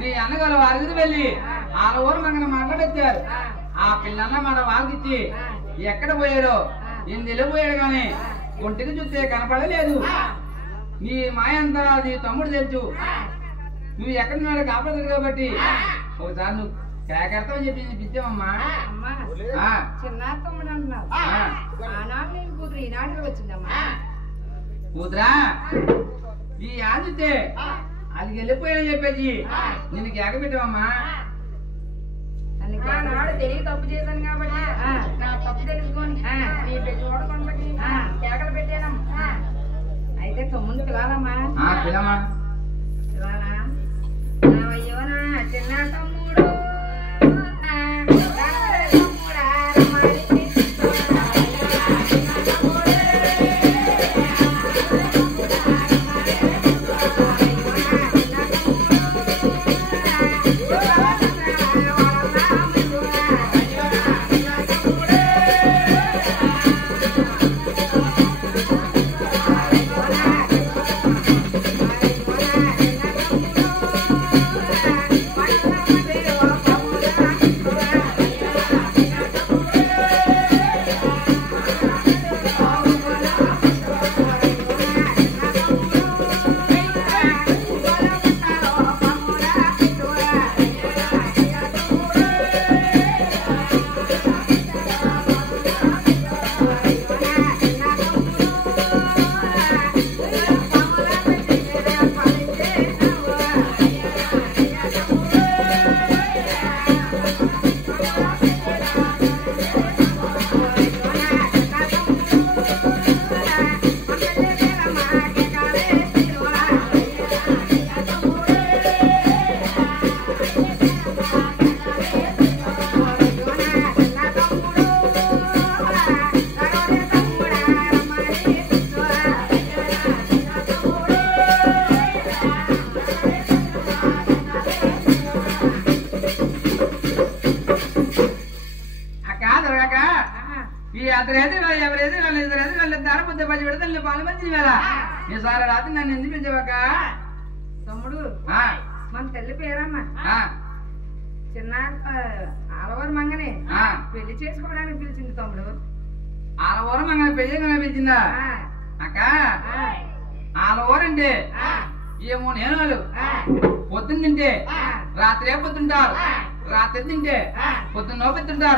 నీ అన్నగారు వారికి వెళ్ళి ఆ ఊరు మనకు మాట్లాడొచ్చారు. ఆ పిల్లన్న మన వాళ్ళకిచ్చి ఎక్కడ పోయాడో ఈయన వెళ్ళిపోయాడు గాని ఒంటికి చూస్తే కనపడలేదు. నీ మాయ అంతా నీ తమ్ముడు తెలుసు. నువ్వు ఎక్కడ ఉన్నాడో కాపాడదు కాబట్టి ఒకసారి నువ్వు కేకర్తం చెప్పి పిచ్చామమ్మా. చిన్న తమ్ముడు అంటున్నావు. ఆనాడు నేను కూతురు ఈనాటికి వచ్చిందమ్మా. కూతురా ఈ ఆదితే అది వెళ్ళిపోయాడని చెప్పేసి నిన్ను కేక పెట్టావమ్మా. నాడు తెలియ తప్పు చేశాను కాబట్టి నా తప్పు తెలుసుకొని నీ చూడకుండా కేకలు పెట్టానమ్మా. అయితే తమ్ముడు పిలాలమ్మా. పిల్లమ్మా పిలాలా అయ్యో నా చిన్న తమ్ముడు ఈసారి రాత్రి నన్ను ఎందుకు పిలిచావాక? తమ్ముడు మన తల్లి పేరమ్మా చిన్న ఆలవారు మంగనే పెళ్లి చేసుకోవడానికి పిలిచింది తమ్ముడు. ఆలవారు మంగన పెళ్లి పిలిచిందా అక్క? ఆలవారంటే ఏమో నేను పొద్దున్న తింటే రాత్రే పొద్దుంటారు, రాత్రి తింటే పొద్దున్న పెట్టుంటారు